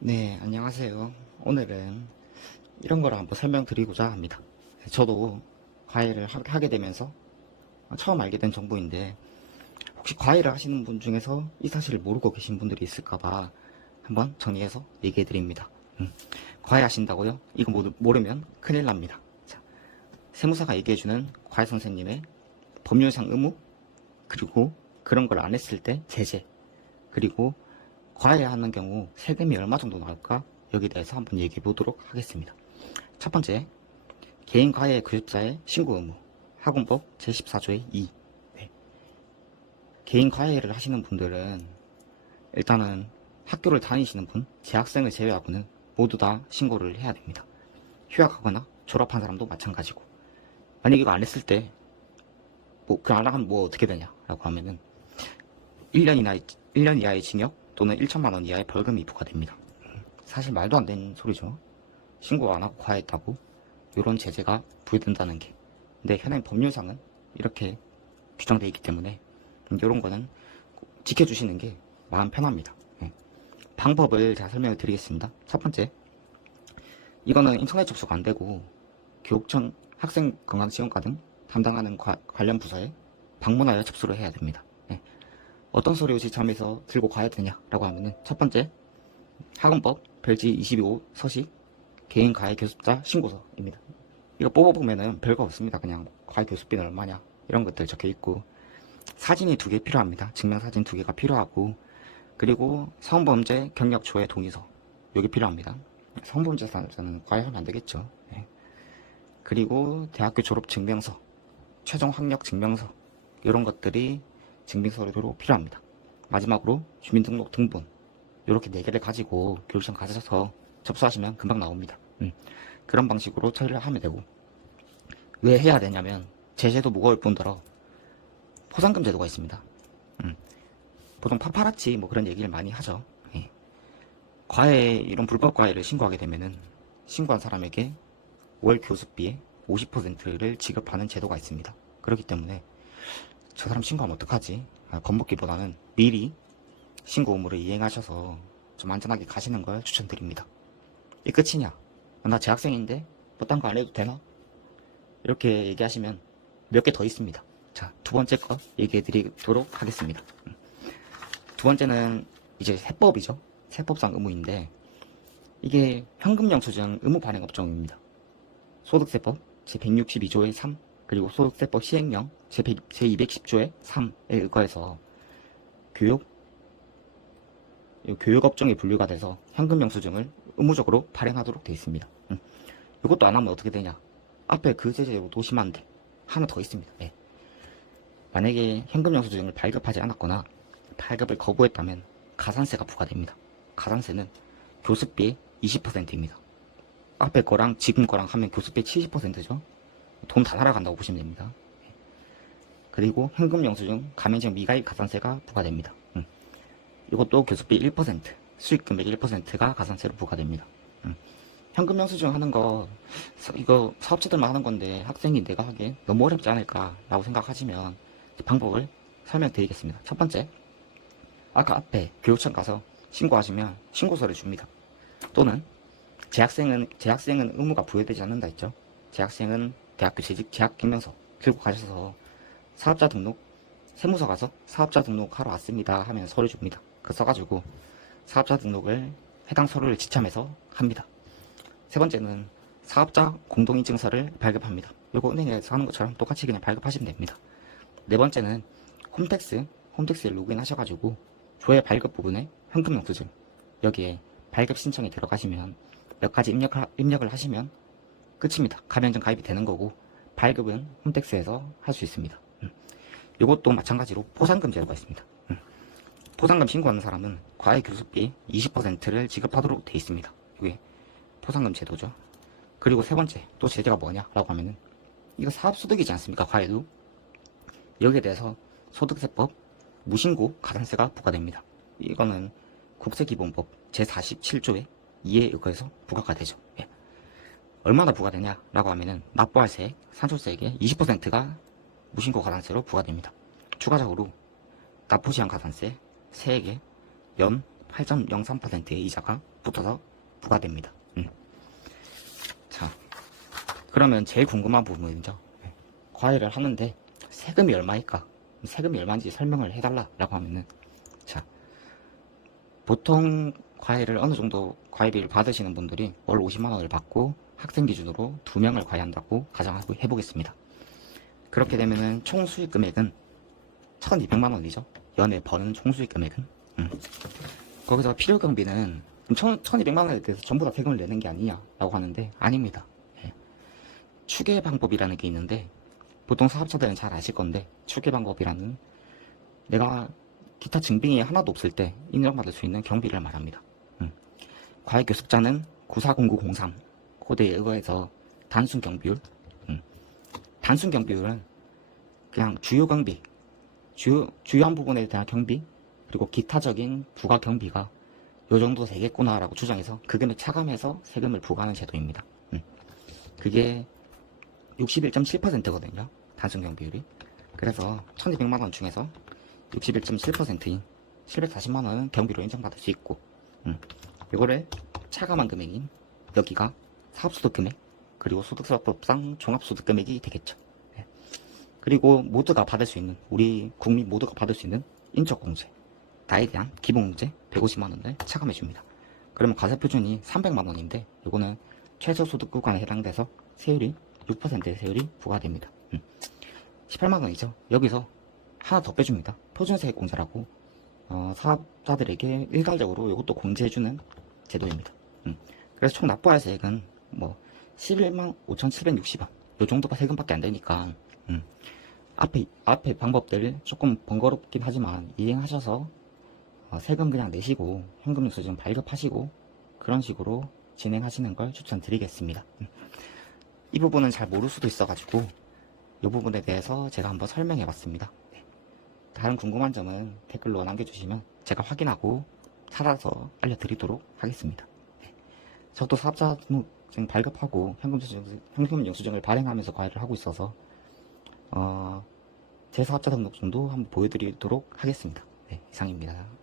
네, 안녕하세요. 오늘은 이런 거를 한번 설명드리고자 합니다. 저도 과외를 하- 하게 되면서 처음 알게 된 정보인데 혹시 과외를 하시는 분 중에서 이 사실을 모르고 계신 분들이 있을까봐 한번 정리해서 얘기해 드립니다. 음, 과외 하신다고요? 이거 모르, 모르면 큰일 납니다. 자, 세무사가 얘기해주는 과외 선생님의 법률상 의무 그리고 그런 걸 안 했을 때 제재 그리고 과외하는 경우 세금이 얼마 정도 나올까? 여기에 대해서 한번 얘기해 보도록 하겠습니다. 첫 번째, 개인 과외 교육자의 신고 의무. 학원법 제14조의 2. 네. 개인 과외를 하시는 분들은 일단은 학교를 다니시는 분, 재학생을 제외하고는 모두 다 신고를 해야 됩니다. 휴학하거나 졸업한 사람도 마찬가지고. 만약 이거 안 했을 때, 뭐, 그안 하면 뭐 어떻게 되냐 라고 하면은 1년 이하, 1년 이하의 징역 또는 1천만 원 이하의 벌금이 부과됩니다. 사실 말도 안 되는 소리죠. 신고 안 하고 과했다고 이런 제재가 부여된다는 게. 근데 현행 법률상은 이렇게 규정되어 있기 때문에 이런 거는 꼭 지켜주시는 게 마음 편합니다. 예. 방법을 제가 설명을 드리겠습니다. 첫 번째, 이거는 인터넷 접속 안 되고 교육청 학생 건강지원과 등 담당하는 과- 관련 부서에 방문하여 접수를 해야 됩니다. 예. 어떤 서류 지참해서 들고 가야 되냐라고 하면은 첫 번째 학원법 별지 22호 서식 개인 과외 교습자 신고서입니다. 이거 뽑아보면은 별거 없습니다. 그냥 과외 교습비는 얼마냐 이런 것들 적혀 있고 사진이 두 개 필요합니다. 증명사진 두 개가 필요하고 그리고 성범죄 경력초의 동의서 여기 필요합니다. 성범죄자는 과외하면 안 되겠죠. 예. 그리고 대학교 졸업 증명서, 최종 학력 증명서 이런 것들이 증빙서류로 필요합니다. 마지막으로 주민등록 등본 이렇게 네 개를 가지고 교육청 가셔서 접수하시면 금방 나옵니다. 음, 그런 방식으로 처리를 하면 되고 왜 해야 되냐면 제재도 무거울 뿐더러 포상금 제도가 있습니다. 음, 보통 파파라치 뭐 그런 얘기를 많이 하죠. 예. 과외 이런 불법 과외를 신고하게 되면은 신고한 사람에게 월 교습비의 50%를 지급하는 제도가 있습니다. 그렇기 때문에 저 사람 신고하면 어떡하지? 아, 겁먹기보다는 미리 신고 의무를 이행하셔서 좀 안전하게 가시는 걸 추천드립니다. 이 끝이냐? 나 재학생인데 뭐딴 거 안 해도 되나? 이렇게 얘기하시면 몇 개 더 있습니다. 자, 두 번째 거 얘기해 드리도록 하겠습니다. 음. 두 번째는 이제 세법이죠. 세법상 의무인데 이게 현금 영수증 의무 발행 업종입니다. 소득세법 제162조의 3 그리고 소득세법 시행령 제 210조의 3에 의거해서 교육 이 교육 업종에 분류가 돼서 현금 영수증을 의무적으로 발행하도록 되어 있습니다. 음. 이것도 안 하면 어떻게 되냐? 앞에 그 제재로 돼. 하나 더 있습니다. 예. 만약에 현금 영수증을 발급하지 않았거나 발급을 거부했다면 가산세가 부과됩니다. 가산세는 교습비의 20%입니다. 앞에 거랑 지금 거랑 하면 교습비 70%죠. 돈 다 날아간다고 보시면 됩니다. 예. 그리고 현금 영수증 가맹점 미가입 가산세가 부과됩니다. 음. 이것도 교습비 1%, 수익 금액 1%가 가산세로 부과됩니다. 음. 현금 영수증 하는 거, 서- 이거 사업자들만 하는 건데 학생이 내가 하기엔 너무 어렵지 않을까라고 생각하시면 방법을 설명드리겠습니다. 첫 번째, 아까 앞에 교육청 가서 신고하시면 신고서를 줍니다. 또는 재학생은 재학생은 의무가 부여되지 않는다 했죠. 재학생은 대학교 재직 재학 증명서 들고 가셔서 사업자 등록 세무서 가서 사업자 등록하러 왔습니다 하면 서류 줍니다. 그 써가지고 사업자 등록을 해당 서류를 지참해서 합니다. 세 번째는 사업자 공동인증서를 발급합니다. 요거 은행에서 하는 것처럼 똑같이 그냥 발급하시면 됩니다. 네 번째는 홈택스, 홈택스에 로그인 하셔가지고 조회 발급 부분에 현금 영수증 여기에 발급 신청이 들어가시면 몇 가지 입력을, 입력을 하시면 끝입니다. 가맹점 가입이 되는 거고 발급은 홈택스에서 할 수 있습니다. 음. 이것도 마찬가지로 포상금 제도가 있습니다. 음. 포상금 신고하는 사람은 과외 교습비 20%를 지급하도록 돼 있습니다. 이게 포상금 제도죠. 그리고 세 번째 또 제재가 뭐냐라고 하면은 이거 사업소득이지 않습니까? 과외도 여기에 대해서 소득세법 무신고 가산세가 부과됩니다. 이거는 국세기본법 제47조에 2에 의거해서 부과가 되죠. 예. 얼마나 부과되냐라고 하면은 납부할 세액, 산출세액의 20%가 무신고 가산세로 부과됩니다. 추가적으로 납부 시한 가산세, 세액의 연 8.03%의 이자가 붙어서 부과됩니다. 음. 자, 그러면 제일 궁금한 부분이죠. 네. 과외를 하는데 세금이 얼마일까? 세금이 얼마인지 설명을 해달라라고 하면은 자, 보통 과외를 어느 정도 과외비를 받으시는 분들이 월 50만 원을 받고 학생 기준으로 두 명을 과외한다고 가정하고 해보겠습니다. 그렇게 되면은 총 수익 금액은 1,200만 원이죠. 연애 버는 총 수익 금액은. 음. 거기서 필요 경비는 1,200만 원에 대해서 전부 다 세금을 내는 게 아니냐라고 하는데 아닙니다. 예. 추계 방법이라는 게 있는데 보통 사업자들은 잘 아실 건데 추계 방법이라는 내가 기타 증빙이 하나도 없을 때 인정받을 수 있는 경비를 말합니다. 음. 과외 교습자는 940903 코드에 의거해서 단순 경비율 음. 단순 경비율은 그냥 주요 경비 주요, 주요한 부분에 대한 경비 그리고 기타적인 부가 경비가 요 정도 되겠구나라고 주장해서 그 금액 차감해서 세금을 부과하는 제도입니다. 음. 그게 61.7%거든요. 단순 경비율이. 그래서 1200만 원 중에서 61.7%인 740만 원은 경비로 인정받을 수 있고 음. 이거를 차감한 금액인 여기가 사업소득 금액 그리고 소득세법상 종합소득 금액이 되겠죠. 네. 그리고 모두가 받을 수 있는 우리 국민 모두가 받을 수 있는 인적공제 나에 대한 기본공제 150만 원을 차감해 줍니다. 그러면 과세 표준이 300만 원인데 이거는 최저소득 구간에 해당돼서 세율이 6%의 세율이 부과됩니다. 음. 18만 원이죠. 여기서 하나 더 빼줍니다. 표준세액 공제라고 어, 사업자들에게 일괄적으로 이것도 공제해주는 제도입니다. 음. 그래서 총 납부할 세액은 뭐 11만 5,760원 요 정도가 세금밖에 안 되니까 음. 앞에 앞에 방법들 조금 번거롭긴 하지만 이행하셔서 어, 세금 그냥 내시고 현금 영수증 발급하시고 그런 식으로 진행하시는 걸 추천드리겠습니다. 음. 이 부분은 잘 모를 수도 있어가지고 이 부분에 대해서 제가 한번 설명해 봤습니다. 네. 다른 궁금한 점은 댓글로 남겨주시면 제가 확인하고 찾아서 알려드리도록 하겠습니다. 네. 저도 사업자 등록 증 발급하고 현금 영수증을 발행하면서 과외를 하고 있어서 어, 제 사업자 등록증도 한번 보여드리도록 하겠습니다. 네, 이상입니다.